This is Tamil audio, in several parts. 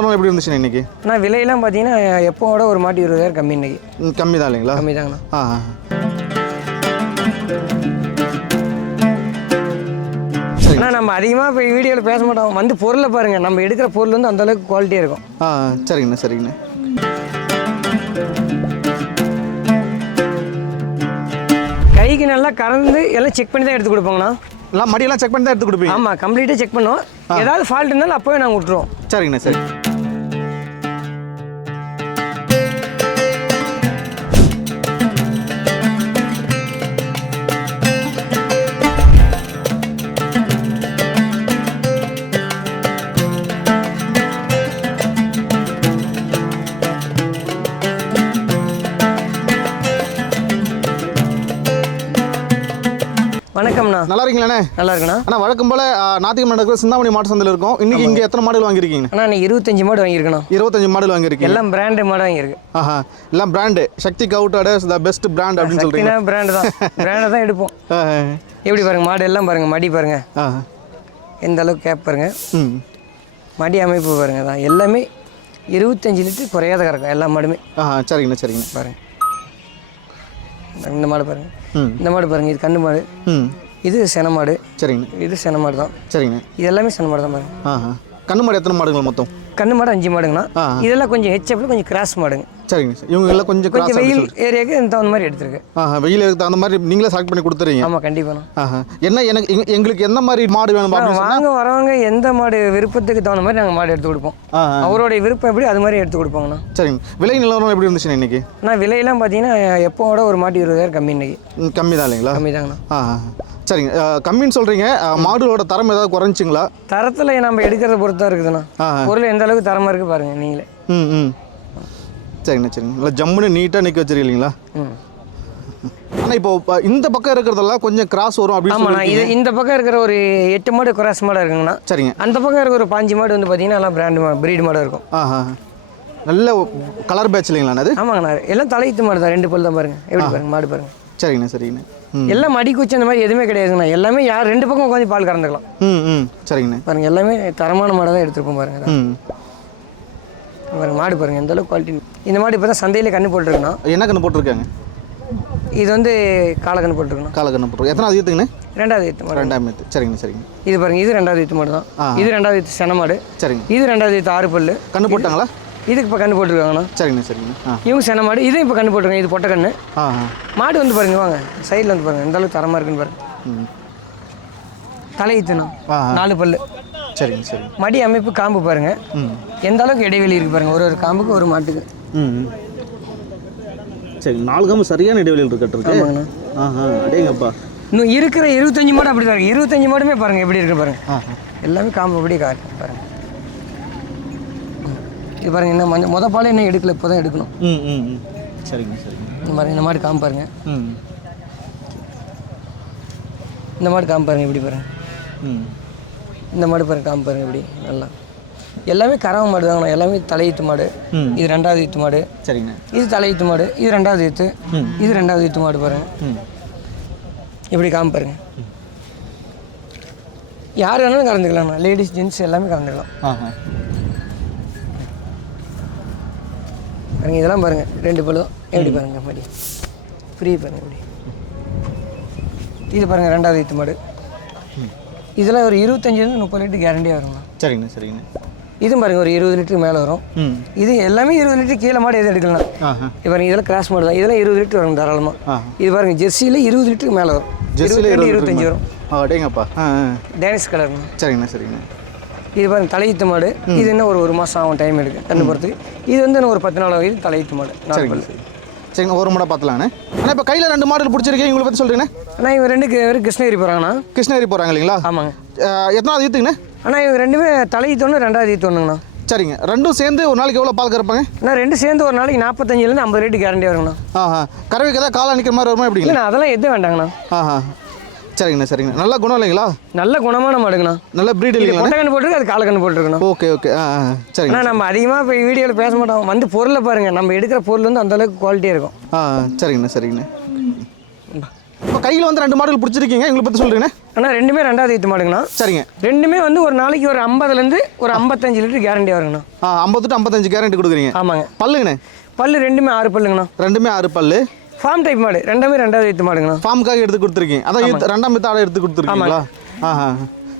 நிலவரம் எப்படி இருந்துச்சுண்ணா இன்னைக்கு? ஆனால் விலையெல்லாம் பார்த்தீங்கன்னா எப்போவோட ஒரு மாட்டு 20,000 கம்மி இன்னைக்கு. கம்மி தான் இல்லைங்களா? கம்மி தாங்கண்ணா. ஆனால் நம்ம அதிகமாக இப்போ வீடியோவில் பேச மாட்டோம். வந்து பொருளை பாருங்கள், நம்ம எடுக்கிற பொருள் வந்து அந்தளவுக்கு குவாலிட்டியாக இருக்கும். சரிங்கண்ணா சரிங்கண்ணா. கைக்கு நல்லா கறந்து எல்லாம் செக் பண்ணி தான் எடுத்து கொடுப்போங்கண்ணா. எல்லாம் மடியெல்லாம் செக் பண்ணி தான் எடுத்து கொடுப்பீங்க? ஆமாம், கம்ப்ளீட்டாக செக் பண்ணோம். ஏதாவது ஃபால்ட் இருந்தாலும் அப்போவே நாங்கள் விட்டுருவோம். சரிங்கண்ணா சரி. வணக்கம்ண்ணா. நல்லா இருக்கீங்களாண்ணே? நல்லா இருக்குண்ணா. ஆனால் வழக்கம் போல் ஞாயிற்றுக்கிழமை நடக்கிற சிந்தாமணி மாட்டு சந்தையில் இருக்கும். இன்னைக்கு இங்கே எத்தனை மாடுகள் வாங்கியிருக்கீங்க? அண்ணா நீ 25 மாடு வாங்கியிருக்கணும். 25 மாடுகள் வாங்கியிருக்கீங்க. எல்லாம் பிராண்டு மாடு வாங்கியிருக்கு. எல்லாம் பிராண்டு. சக்தி கவுட்டோட த பெஸ்ட் பிராண்ட் அப்படின்னு சொல்றீங்க. பிராண்டு தான், பிராண்டை தான் எடுப்போம். எப்படி பாருங்க மாடு எல்லாம் பாருங்க, மடி பாருங்க எந்த அளவுக்கு கேப் பாருங்க, மடி அமைப்பு பாருங்க தான். எல்லாமே 25 லிட்டர் குறையாத கறக்கும் எல்லா மாடுமே. சரிங்கண்ணா சரிங்கண்ணா. பாருங்க இந்த மாடு பாருங்க, இந்த மாடு பாருங்க, இது கண்ணு மாடு, இது சென மாடு. சரிங்க. இது சென மாடு தான். சரிங்க. இது எல்லாமே சென மாடு தான் பாருங்க. கண்ணு மாடு எத்தனை மாடுகள் மொத்தம்? கண்ணு மாடு 5 மாடுங்கண்ணா. இதெல்லாம் கொஞ்சம் ஹெச்எஃப்ல கொஞ்சம் கிராஸ் மாடுங்க. சரிங்க சார். இவங்க எல்லாம் கொஞ்சம் வெயில் ஏரியாவுக்கு தகுந்த மாதிரி எடுத்துருக்கு. வெயில் தகுந்த மாதிரி நீங்களே செலக்ட் பண்ணி கொடுத்துறீங்க? ஆமாம் கண்டிப்பாக. என்ன எங்களுக்கு எந்த மாதிரி மாடு வேணும் வாங்க வரவங்க எந்த மாடு விருப்பத்துக்கு தகுந்த மாதிரி நாங்கள் மாடு எடுத்து கொடுப்போம். அவருடைய விருப்பம் எப்படி அது மாதிரி எடுத்து கொடுப்போங்கண்ணா. சரிங்க. விலை நிலவரம் எப்படி இருந்துச்சுண்ணா இன்னைக்கு? ஆனால் விலையெல்லாம் பார்த்தீங்கன்னா எப்போவோட ஒரு மாட்டு 20,000 கம்மி இன்னைக்கு. கம்மி தான் இல்லைங்களா? கம்மி தாங்கண்ணா. சரிங்க. கம்மின்னு சொல்கிறீங்க, மாடுகளோட தரம் ஏதாவது குறைஞ்சிங்களா? தரத்தில் நம்ம எடுக்கிறத பொறுத்து தான் இருக்குதுண்ணா. பொருள் எந்த அளவுக்கு தரமாக இருக்குது பாருங்கள் நீங்களே. சரிங்கண்ணா சரிங்க. நல்லா ஜம்முன்னு நீட்டாக நிற்க வச்சிருக்கீங்களா? ஆனால் இப்போ இந்த பக்கம் இருக்கிறதெல்லாம் கொஞ்சம் கிராஸ் வரும் அப்படின்னு. இது இந்த பக்கம் இருக்கிற ஒரு 8 மாடு கிராஸ் மாடு இருக்குங்கண்ணா. சரிங்க. அந்த பக்கம் இருக்கிற ஒரு 5 மாடு வந்து பார்த்தீங்கன்னா எல்லாம் பிராண்டு பிரீடு மாடு இருக்கும். நல்ல கலர் பேட்ச் இல்லைங்களா அது? ஆமாங்கண்ணா. எல்லாம் தலையீத்து மாடு தான். 2 பல் தான் பாருங்கள், எப்படி பாருங்க மாடு பாருங்க. சரிங்கண்ணா சரிங்கண்ணா. எல்லாம் மடி குச்சி அந்த மாதிரி எதுவுமே கிடையாதுங்கண்ணா. எல்லாமே யார் 2 பக்கம் உட்காந்து பால் கறந்துக்கலாம். சரிங்கண்ணா. பாருங்க எல்லாமே தரமான மாடை தான் எடுத்துருப்போம் பாருங்க. பாருங்க மாடு பாருங்க எந்த அளவுக்கு குவாலிட்டி. இந்த மாடு இப்போ தான் சந்தையில் கண்ணு போட்டுருக்கணும். என்ன கண்ணு போட்டிருக்காங்க? இது வந்து காலக்கண்ணு போட்டுருக்கணும். காலக்கண்ணு போட்டுருக்கு. எத்தனாவது ஈத்துங்கண்ணே? 2வது ஈத்து மாடு. 2ஆம் ஈத்து. சரிங்க சரிங்க. இது பாருங்க, இது 2வது ஈத்து மாடு தான். இது 2வது ஈத்து சென மாடு. சரிங்க. இது 2வது ஈத்து 6 பல்லு. கண்ணு போட்டாங்களா? இதுக்கு இப்போ கண்ணு போட்டுருக்காங்கண்ணா. சரிங்க சரிங்க. இவங்க சென மாடு, இதுவும் இப்போ கண்ணு போட்டுருக்காங்க. இது பொட்டை கண்ணு மாடு வந்து பாருங்க. வாங்க சைடில் வந்து பாருங்க எந்த அளவுக்கு தரமாக இருக்குன்னு பாருங்க. தலையீத்துண்ணா 4 பல்லு. சரிங்க சரி. மடி அமைப்பு காம்பு பாருங்க எந்த அளவுக்கு இடைவெளி இருக்கு பாருங்க, ஒரு காம்புக்கு ஒரு மாட்டுக்கு. சரி. 4 காம்பு சரியான இடைவெளி இருக்கு. அடேங்கப்பா. இன்னும் இருக்கிற 25 மாடு அப்படி தான் இருக்கு. 25 மாடுமே பாருங்க எப்படி இருக்கு பாருங்க. எல்லாமே காம்பு அப்படியே காட்டு பாருங்க. இது பாருங்க இன்னும் மொதல் பால் இன்னும் எடுக்கல, இப்போ தான் எடுக்கணும். சரிங்க சரிங்க. இந்த மாதிரி இந்த மாடு காம்பு பாருங்க. இந்த மாடு காம்பு பாருங்க எப்படி பாருங்க. இந்த மாடு பாருங்க காம்பு பாருங்க எப்படி நல்லா. எல்லாமே கறவை மாடு தாங்கண்ணா. எல்லாமே தலையீத்து மாடு. இது 2வது ஈத்து மாடு. சரிங்க. இது தலையீத்து மாடு. இது 2வது ஈத்து. இது 2வது ஈத்து மாடு பாருங்க எப்படி காம்பு பாருங்க. யார் வேணாலும் கறந்துக்கலாம்ண்ணா. லேடிஸ் ஜென்ட்ஸ் எல்லாமே கறந்துக்கலாம் பாருங்க. இதெல்லாம் பாருங்க 2 பல்லு தான். எப்படி பாருங்க மாடி ஃப்ரீ பாருங்க எப்படி. இது பாருங்க 2வது ஈத்து மாடு. இதெல்லாம் ஒரு 25-30 லிட்டர் கேரண்டியாக வருங்கண்ணா. சரிங்கண்ணா சரிங்கண்ணா. இதுவும் பாருங்க ஒரு 20 லிட்டருக்கு மேலே வரும். இது எல்லாமே 20 லிட்டர் கீழே மாடு எது எடுக்கலாம். இப்போ பாருங்க இதெல்லாம் கிராஸ் மாடு தான். இதெல்லாம் 20 லிட்டர் வரும் தாராளமாக. இது பாருங்க ஜெர்சியில் 20 லிட்டருக்கு மேலே வரும். 25 வரும். அடேங்கப்பா. டேனிஷ் கலருங்க. சரிங்கண்ணா சரிங்கண்ணா. இது பாருங்க தலையீத்து மாடு. இது இன்னும் ஒரு மாதம் ஆகும் டைம் எடுக்கும் கண்ணு போகிறதுக்கு. இது வந்து இன்னும் ஒரு 10 நாள் ஆகுது. தலையீத்து மாடு. சரிங்க. ஒரு மாடை பார்த்துலாண்ணே. ஆனால் இப்போ கையில் 2 மாடல் பிடிச்சிருக்கேன், இவங்களை பற்றி சொல்கிறேண்ணே. ஆனால் இவங்க 2 பேரும் கிருஷ்ணகிரி போகிறாங்கண்ணா. கிருஷ்ணகிரி போகிறாங்க இல்லைங்களா? ஆமாங்க. எத்தனாவது ஈத்துங்கண்ணே? ஆனால் இவங்க 2மே தலையீத்து ஒன்று 2வது ஈத்து ஒன்றுங்கண்ணா. சரிங்க. 2ம் சேர்ந்து ஒரு நாளைக்கு எவ்வளோ பால் கறப்பாங்க? நான் 2 சேர்ந்து ஒரு நாளைக்கு 45 50 லிட்டர் கேரண்டி வருங்கண்ணா. கறவைக்கு ஏதாவது காலை நிற்கிற மாதிரி வருமா எப்படி? இல்லை அதெல்லாம் எதுவும் வேண்டாங்கண்ணா. சரிங்கண்ணா சரிங்கண்ணா. நல்ல குணம் இல்லைங்களா? நல்ல குணமான மாடுங்கண்ணா. நல்ல ப்ரீட் இல்லைங்களா? பொட்டை கண்ணு போட்டுருக்கு, அது காலக்கண்ணு போட்டுருக்கணும். Okay okay. சரிங்க. ஆனால் நம்ம அதிகமாக இப்போ வீடியோவில் பேச மாட்டோம். வந்து பொருளை பாருங்கள், நம்ம எடுக்கிற பொருள் வந்து அந்தளவுக்கு குவாலிட்டியாக இருக்கும். சரிங்கண்ணா சரிங்கண்ணா. இப்போ கையில் வந்து 2 மாடுகள் பிடிச்சிருக்கீங்க, எங்களை பற்றி சொல்கிறீங்கண்ணே. ஆனால் ரெண்டுமே ரெண்டாவது ஈத்து மாடுங்கண்ணா. சரிங்க. ரெண்டுமே வந்து ஒரு நாளைக்கு ஒரு 50லேருந்து ஒரு 55 லிட்டர் கேரண்டி வருங்கண்ணா. 50 to 55 கேரண்டி கொடுக்குறீங்க. ஆமாங்க. பல்லுங்கண்ணே? பல்லு ரெண்டுமே 6 பல்லுங்கண்ணா. ரெண்டுமே 6 பல்லு. ஃபார்ம் டைப் மாடு ரெண்டுமே ரெண்டாவது ஈத்து மாடுங்கண்ணா. ஃபார்முக்காக எடுத்து கொடுத்துருக்கீங்க. அதான் ரெண்டாம் ஈத்து ஆடை எடுத்து கொடுத்துருக்கீங்களா?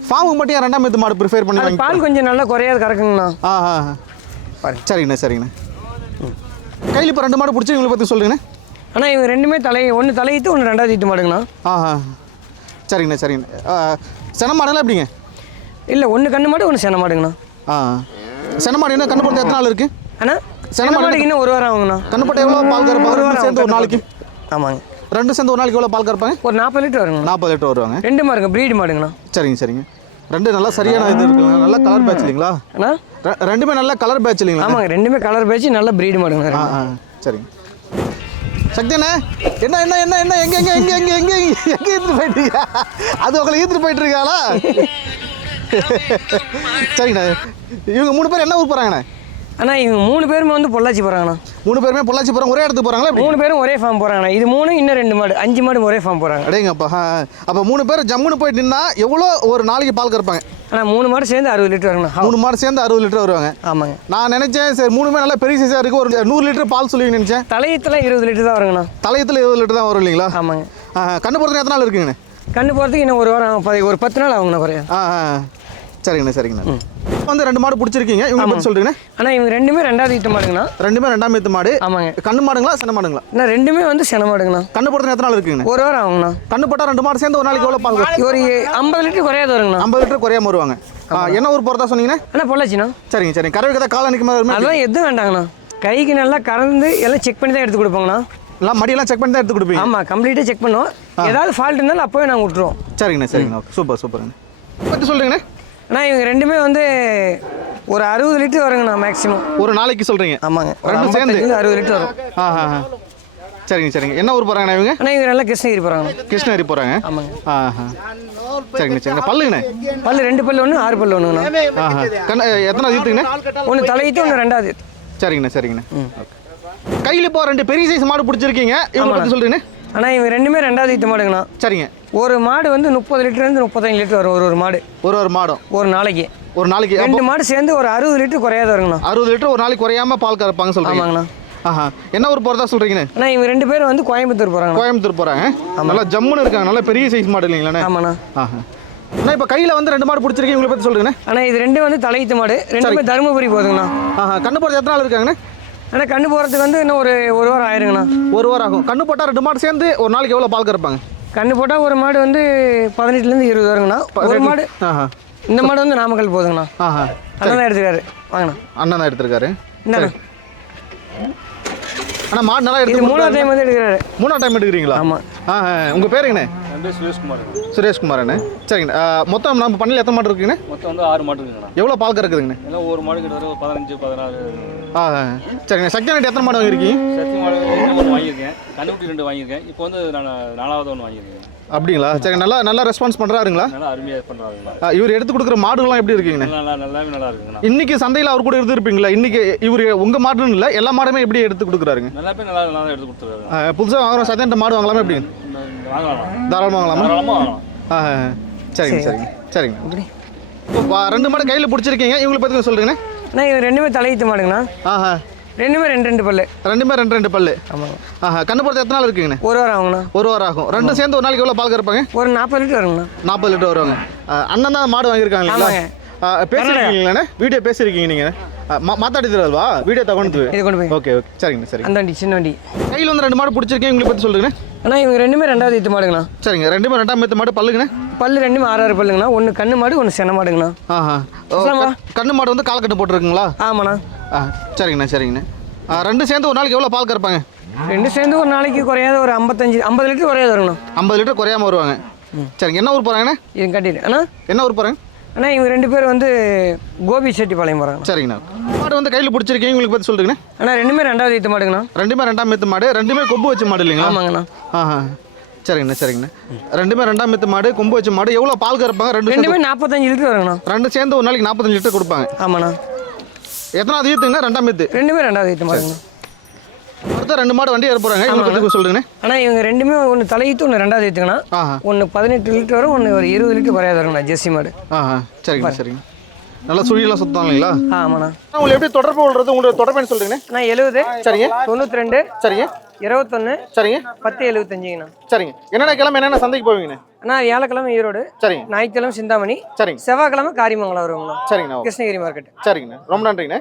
ஃபார்முக்கு மட்டும் ஏன் ரெண்டாம் ஈத்து மாடு ப்ரிஃபேர் பண்ணுவாங்க? பால் கொஞ்சம் நல்லா குறையாது கறக்குங்கண்ணா. சரிங்கண்ணா சரிங்கண்ணா. கையில் இப்போ 2 மாடு பிடிச்சி இவங்களை பற்றி சொல்லுங்கண்ணே. ஆனால் இவங்க ரெண்டுமே ஒன்று தலையீத்து ஒன்று ரெண்டாவது ஈத்து மாடுங்கண்ணா. சரிங்கண்ணா சரிங்கண்ணா. சென மாடுங்களா எப்படிங்க? இல்லை, ஒன்று கண்ணு மாடு ஒன்று சென மாடுங்கண்ணா. சென மாடு என்ன கண்ணு போட்டு எத்தனை நாள் இருக்குது? ஆனால் சென மாடுக்கு இன்னும் 1 வாரம் ஆகுங்கண்ணா. கண்ணு போட்டு எவ்வளோ பால் கறப்பாங்க சேர்ந்து ஒரு நாளைக்கு? ஆமாங்க. 2 சேர்ந்து ஒரு நாளைக்கு எவ்வளோ பால் கறப்பாங்க? ஒரு 40 லிட்டர் வருங்க. 40 லிட்டர் வருவாங்க. 2 மாடுங்க, ப்ரீடு மாடுங்கண்ணா. சரிங்க சரிங்க. 2 நல்லா சரியான இது இருக்குங்க. நல்ல கலர் பேட்ச் இல்லைங்களா? அண்ணா ரெண்டுமே நல்ல கலர் பேட்ச் இல்லைங்களா? ஆமாங்க, ரெண்டுமே கலர் பேட்ச் நல்ல ப்ரீடு மாடுங்க. சரிங்க. சக்தி அண்ணே, என்ன என்ன என்ன என்ன எங்கே எங்கே எங்கே எங்கே எங்கே எங்கே ஈத்துட்டு போயிட்டுருக்கா? அது உங்களை ஈத்துட்டு போயிட்டு இருக்காளா? சரிங்கண்ணா. இவங்க 3 பேர் என்ன ஊர் போகிறாங்கண்ணே? அண்ணா இவங்க 3 பேருமே வந்து பொள்ளாச்சி போகிறாங்கண்ணா. 3 பேருமே பொள்ளாச்சி போகிறாங்க. ஒரே இடத்துக்கு போகிறாங்களா? 3 பேரும் ஒரே ஃபார்ம் போகிறாங்கண்ணா. இது 3 இன்னும் 2 மாடு 5 மாடு ஒரே ஃபார்ம் போகிறாங்க. அடேங்கப்பா. அப்போ 3 பேர் ஜம்முன்னு போயிட்டு நின்னா எவ்வளோ ஒரு நாளைக்கு பால் கறப்பாங்க? ஆனால் 3 மாடு சேர்ந்து 60 லிட்டர் வருங்கண்ணா. 3 மாடு சேர்ந்து 60 லிட்டர் வருவாங்க. ஆமாங்க. நான் நினச்சேன் சரி 3மே நல்லா பெரிய சைஸாக இருக்குது, ஒரு 100 லிட்டர் பால் சொல்லுவீங்க நினச்சேன். தலையத்தில் 20 லிட்டர் தான் வருங்கண்ணா. தலையத்தில் 20 லிட்டர் தான் வரும் இல்லைங்களா? ஆமாங்க. கண்ணு போடுறதுக்கு எத்தனை நாள் இருக்குங்கண்ணே? கண்ணு போகிறதுக்கு இன்னும் 1 வாரம் ஒரு 10 நாள் ஆகுங்கண்ணா குறையா. சரிங்கண்ணா சரிங்கண்ணா. வந்து 2 மாடு பிடிச்சிருக்கீங்க, இவங்க பற்றி சொல்கிறீங்கண்ணே. ஆனால் இவங்க ரெண்டுமே ரெண்டாவது ஈத்து மாடுங்கண்ணா. ரெண்டுமே ரெண்டாம் ஈத்து மாடு. ஆமாங்க. கண்ணு மாடுங்களா சென மாடுங்களா? நான் ரெண்டுமே வந்து சென மாடுங்கண்ணா. கண்ணு போடுறதுக்கு எத்தனை நாள் இருக்குங்கண்ணே? 1 வாரம் ஆகுங்கண்ணா. கண்ணு போட்டால் 2 மாடு சேர்ந்து ஒரு நாளைக்கு எவ்வளோ பால்? ஒரு 50 லிட்டர் குறையாது வருங்கண்ணா. 50 லிட்டர் குறையாம வருவாங்க. என்ன ஊர் போகிறதா சொன்னீங்கண்ணே? அண்ணா பொள்ளாச்சிண்ணா. சரிங்க சரிங்க. கறவை கதை காலை நிற்கும் போது அதெல்லாம் எதுவும் வேண்டாங்கண்ணா. கைக்கு நல்லா கறந்து எல்லாம் செக் பண்ணி தான் எடுத்து கொடுப்போங்கண்ணா. எல்லாம் மடியெல்லாம் செக் பண்ணி தான் எடுத்து கொடுப்பீங்க? ஆமாம், கம்ப்ளீட்டாக செக் பண்ணுவோம். ஏதாவது ஃபால்ட் இருந்தாலும் அப்போவே நாங்கள் விட்டுருவோம். சரிங்கண்ணா சரிங்கண்ணா. சூப்பர் சூப்பருங்க. பற்றி சொல்கிறீங்கண்ணே. அண்ணா இவங்க ரெண்டுமே வந்து ஒரு 60 லிட்டர் வருங்கண்ணா மேக்ஸிமம் ஒரு நாளைக்கு சொல்கிறீங்க? ஆமாங்க. 2 சேர்ந்து 60 லிட்டர் வரும். சரிங்க சரிங்க. என்ன ஊர் போகிறாங்கண்ணா இவங்க? அண்ணா இவங்க நல்லா கிருஷ்ணகிரி போகிறாங்க. கிருஷ்ணகிரி போகிறாங்க. ஆமாங்க. சரிங்கண்ணா சரிங்கண்ணா. பல்லுங்கண்ணே? பல்லு 2 பல்லு ஒன்று 6 பல்லு ஒன்றுங்கண்ணா. கண்ணு எத்தனை ஈத்துங்கண்ணே? ஒன்று தலையீத்து ஒன்று ரெண்டாவது. சரிங்கண்ணா சரிங்கண்ணா. கையில் இப்போ 2 பெரிய சைஸ் மாடு பிடிச்சிருக்கீங்க, இவங்க பற்றி சொல்கிறீங்கண்ணே. ஆனால் இவங்க ரெண்டுமே ரெண்டாவது ஈத்து மாடுங்கண்ணா. சரிங்க. ஒரு மாடு வந்து 30 லிட்டர்லேருந்து 35 லிட்டர் வரும் ஒரு மாடு. ஒரு மாடும் ஒரு நாளைக்கு? ஒரு நாளைக்கு 2 மாடு சேர்ந்து ஒரு 60 லிட்டர் குறையாது வருங்கண்ணா. 60 லிட்டர் ஒரு நாளைக்கு குறையாம பால் கறப்பாங்க சொல்கிறீங்க? ஆமாங்கண்ணா. என்ன ஊர் போகிறதா சொல்கிறீங்கண்ணே? அண்ணா இவங்க 2 பேரும் வந்து கோயம்புத்தூர் போகிறாங்க. கோயம்புத்தூர் போகிறாங்க. நல்லா ஜம்முன்னு இருக்காங்க, நல்லா பெரிய சைஸ் மாடு இல்லைங்களாண்ணே? ஆமாண்ணா. அண்ணா இப்போ கையில் வந்து 2 மாடு பிடிச்சிருக்கீங்க, இவங்களை பற்றி சொல்லுங்கண்ணே. ஆனால் இது 2 வந்து தலையீத்து மாடு, 2மே தருமபுரி போகுதுங்கண்ணா. கண்ணு போடுறது எத்தனை நாள் இருக்காங்கண்ணே? ஆனால் கண்ணு போகிறதுக்கு வந்து இன்னும் ஒரு வாரம் ஆயிருங்கண்ணா. 1 வாரம் ஆகும். கண்ணு போட்டால் 2 மாடு சேர்ந்து ஒரு நாளைக்கு எவ்வளோ பால் கறப்பாங்க? கண்ணு போட்டால் ஒரு மாடு வந்து 18லேருந்து 20 வருங்கண்ணா. ஒரு மாடு இந்த மாடு வந்து நாமக்கல் போகுதுங்கண்ணா. அண்ணன் தான் எடுத்துக்காரு. வாங்கண்ணா. அண்ணன் தான் எடுத்துருக்காரு. என்னண்ணா? அண்ணா மாடு நல்லா எடுத்து 3ஆவது டைம் வந்து எடுக்கிறாரு. 3ஆவது டைம் எடுக்கிறீங்களா? ஆமாம். உங்கள் பேருங்கண்ணே? சுரேஷ்குமார். சுரேஷ்குமாரண்ணே. சரிங்கண்ணா. மொத்தம் நம்ம பண்ணையில் எத்தனை மாடு இருக்குங்கண்ணே? மொத்தம் வந்து 6 மாடு இருக்குங்கண்ணா. எவ்வளோ பால் கறக்குதுங்கண்ணே? எல்லாம் ஒரு மாடு கிட்ட 15 16. சரிங்கண்ணா. சக்தி நைட்டு எத்தனை மாடு வாங்கியிருக்கீங்க? சக்தி மாடு 1 வாங்கியிருக்கேன், கண்ணுக்குட்டி 2 வாங்கியிருக்கேன். இப்போ வந்து நான் 4ஆவது 1 வாங்கியிருக்கேன். அப்படிங்களா? சரி. நல்லா ரெஸ்பான்ஸ் பண்ணுறாருங்களா? நல்லா அருமையாக பண்ணுறாருங்களா. இவர் எடுத்து கொடுக்குற மாடுகள்லாம் எப்படி இருக்குங்கண்ணே? நல்லாவே நல்லா இருக்குங்கண்ணா. இன்னைக்கு சந்தையில் அவர் கூட இருந்திருப்பீங்களா? இன்னைக்கு இவர் உங்கள் மாடுன்னு இல்லை, எல்லா மாடுமே எப்படி எடுத்து கொடுக்குறாருங்க? நல்லாவே நல்லா தான் எடுத்து கொடுத்துருக்காரு. புதுசாக வாங்குறோம், சந்தையிட்ட மாடு வாங்கலாமா? எப்படிங்க? வாங்கலாம், தாராளமாக வாங்கலாமா? தாராளமாக வாங்கலாம். சரிங்க சரிங்க சரிங்க. இப்போ 2 மாடு கையில் பிடிச்சிருக்கீங்க, இவங்களை பற்றி சொல்கிறீங்கண்ணே. அண்ணா இவங்க 2மே தலையீத்து மாடுங்கண்ணா. 2மே 2 பல்லு. 2மே 2 பல்லு. ஆமாங்க. கண்ணு போடுறது எத்தனை நாள் இருக்குங்கண்ணே? 1 வாரம் ஆகுங்கண்ணா. 1 வாரம் ஆகும். 2 சேர்ந்து ஒரு நாளைக்கு எவ்வளோ பால் கறப்பாங்க? ஒரு 40 லிட்டர் வருங்கண்ணா. 40 லிட்டர் வருவாங்க. அண்ணன் தான் மாடு வாங்கியிருக்காங்க இல்லைங்களா? பேசியிருக்கீங்களாண்ணே? வீடியோ பேசியிருக்கீங்க நீங்கள்? மாத்தாடி தருவா வீடியோ தகவல் இது கொண்டு போய். Okay okay. சரிங்கண்ணா சரி. அந்த வண்டி சின்ன வண்டி. கையில் வந்து 2 மாடு பிடிச்சிருக்கேன், இவங்களை பற்றி சொல்லுங்கண்ணே. அண்ணா இவங்க 2மே ரெண்டாவது ஈத்து மாடுங்கண்ணா. சரிங்க. 2மே 2ஆம் ஈத்து மாடு. பல்லுங்கண்ணே? பல்லு 2மே 6 பல்லுங்கண்ணா. ஒன்று கண்ணு மாடு ஒன்று சென மாடுங்கண்ணா. கண்ணு மாடு வந்து காலக்கட்டு போட்டுருக்குங்களா? ஆமாண்ணா. சரிங்கண்ணா சரிங்கண்ணா. 2 சேர்ந்து ஒரு நாளைக்கு எவ்வளோ பால் கறப்பாங்க? 2 சேர்ந்து ஒரு நாளைக்கு குறையாத ஒரு 50 லிட்டர் குறையாது வருங்கண்ணா. 50 லிட்டர் குறையாமல் வருவாங்க. சரிங்க. என்ன ஊர் போகிறாங்கண்ணே? இது கட்டிட்டு அண்ணா. என்ன ஊர் போகிறாங்க? அண்ணா இவங்க 2 பேர் வந்து கோபி செட்டிப்பாளையம் போகிறாங்க. சரிங்கண்ணா. மாடு வந்து கையில் பிடிச்சிருக்கீங்க, உங்களுக்கு பற்றி சொல்லுங்கண்ணே. அண்ணா 2மே ரெண்டாவது ஈத்து மாடுங்கண்ணா. 2மே 2ஆம் ஈத்து மாடு. 2மே கொம்பு வச்ச மாடு இல்லைங்களா? ஆமாங்கண்ணா. சரிங்கண்ணா சரிங்கண்ணா. 2மே 2ஆம் ஈத்து மாடு, கொம்பு வச்ச மாடு. எவ்வளோ பால் கறப்பாங்க? 2மே 45 லிட்டர் வருங்கண்ணா. 2 சேர்ந்து ஒரு நாளைக்கு 45 லிட்டர் கொடுப்பாங்க. ஆமாண்ணா. எத்தனாவது ஈத்துங்கண்ணா? 2ஆம் ஈத்து. 2மே ரெண்டாவது ஈத்து மாடுங்கண்ணா. அடுத்த 2 மாடு வண்டி ஏற போகிறாங்க இவங்களை பற்றி சொல்லுங்கண்ணே. ஆனால் இவங்க ரெண்டுமே ஒன்று தலையீத்து ஒன்று ரெண்டாவது ஈத்துங்கண்ணா. ஆஹா. ஒன்று 18 லிட்டர் வரும், ஒன்று ஒரு 20 லிட்டர் குறையாது வருங்கண்ணா ஜெர்சி மாடு. ஆஹா சரிங்க சரிங்க. நல்லா சுழியெல்லாம் சுத்தம் இல்லைங்களா? ஆமாண்ணா. உங்களுக்கு எப்படி தொடர்பு கொள்றது, உங்களோட தொடர்பு சொல்லுங்கண்ணே. அண்ணா 70 சரிங்க 92 சரிங்க 21 சரிங்க 1075ங்கண்ணா. சரிங்க. என்னென்ன கிழமை என்னென்ன சந்தைக்கு போவீங்கண்ணே? அண்ணா வியாழக்கிழமை ஈரோடு, சரிங்க ஞாயிற்றுக்கிழமை சிந்தாமணி, சரிங்க செவ்வாய்க்கிழமை காரியமங்கலம் வருவாங்கண்ணா, சரிங்கண்ணா. கிருஷ்ணகிரி மார்க்கெட். சரிங்கண்ணா ரொம்ப நன்றிங்கண்ணே.